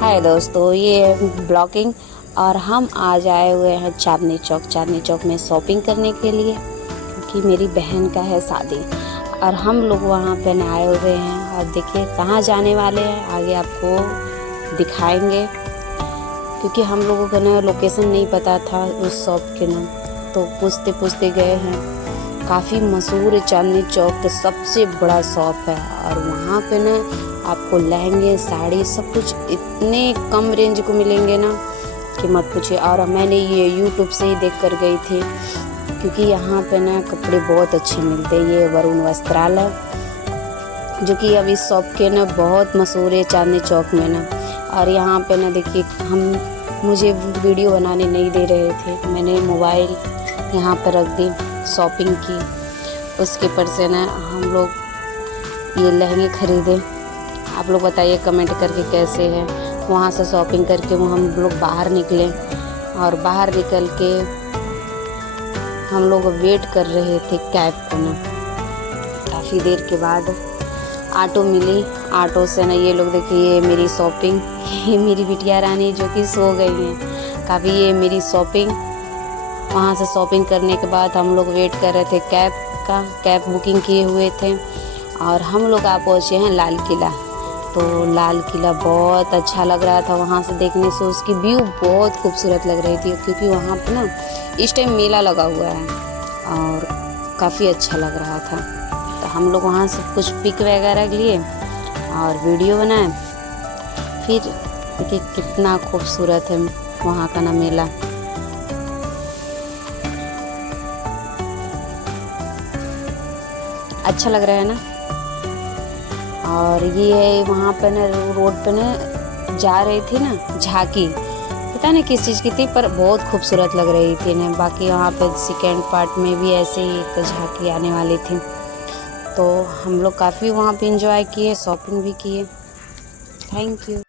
हाय दोस्तों, ये है ब्लॉगिंग और हम आज आए हुए हैं चांदनी चौक में शॉपिंग करने के लिए, क्योंकि मेरी बहन का है शादी और हम लोग वहाँ पे आए हुए हैं। और देखिए कहाँ जाने वाले हैं, आगे आपको दिखाएंगे, क्योंकि हम लोगों को ना लोकेशन नहीं पता था उस शॉप के ना, तो पूछते पूछते गए हैं। काफ़ी मशहूर है, चांदनी चौक का सबसे बड़ा शॉप है और वहाँ पे ना आपको लहंगे साड़ी सब कुछ इतने कम रेंज को मिलेंगे ना कि मत पूछिए। और मैंने ये यूट्यूब से ही देख कर गई थी, क्योंकि यहाँ पे ना कपड़े बहुत अच्छे मिलते हैं। ये वरुण वस्त्रालय जो कि अब इस शॉप के ना बहुत मशहूर है चांदनी चौक में ना। और यहाँ पे ना देखिए, मुझे वीडियो बनाने नहीं दे रहे थे, मैंने मोबाइल यहाँ पर रख दी, शॉपिंग की। उसके पर से ना हम लोग ये लहंगे खरीदे। आप लोग बताइए कमेंट करके कैसे है। वहाँ से शॉपिंग करके वो हम लोग बाहर निकले और बाहर निकल के हम लोग वेट कर रहे थे कैब को ना। काफ़ी देर के बाद ऑटो मिली, ऑटो से ना ये लोग देखिए, ये मेरी शॉपिंग, ये मेरी बिटिया रानी जो कि सो गई हैं काफ़ी, ये मेरी शॉपिंग। वहाँ से शॉपिंग करने के बाद हम लोग वेट कर रहे थे कैब का, कैब बुकिंग किए हुए थे और हम लोग आ पहुँचे हैं लाल किला। तो लाल किला बहुत अच्छा लग रहा था, वहाँ से देखने से उसकी व्यू बहुत खूबसूरत लग रही थी, क्योंकि वहाँ पे ना इस टाइम मेला लगा हुआ है और काफ़ी अच्छा लग रहा था। तो हम लोग वहाँ से कुछ पिक वगैरह लिए और वीडियो बनाए। फिर देखिए कितना खूबसूरत है वहाँ का ना मेला। अच्छा लग रहा है ना। और ये है वहाँ पे ना रोड पे ना जा रही थी ना झांकी, पता नहीं किस चीज़ की थी, पर बहुत खूबसूरत लग रही थी ना। बाकी वहाँ पे सेकेंड पार्ट में भी ऐसे ही एक झांकी आने वाली थी। तो हम लोग काफ़ी वहाँ पे एंजॉय किए, शॉपिंग भी किए। Thank you.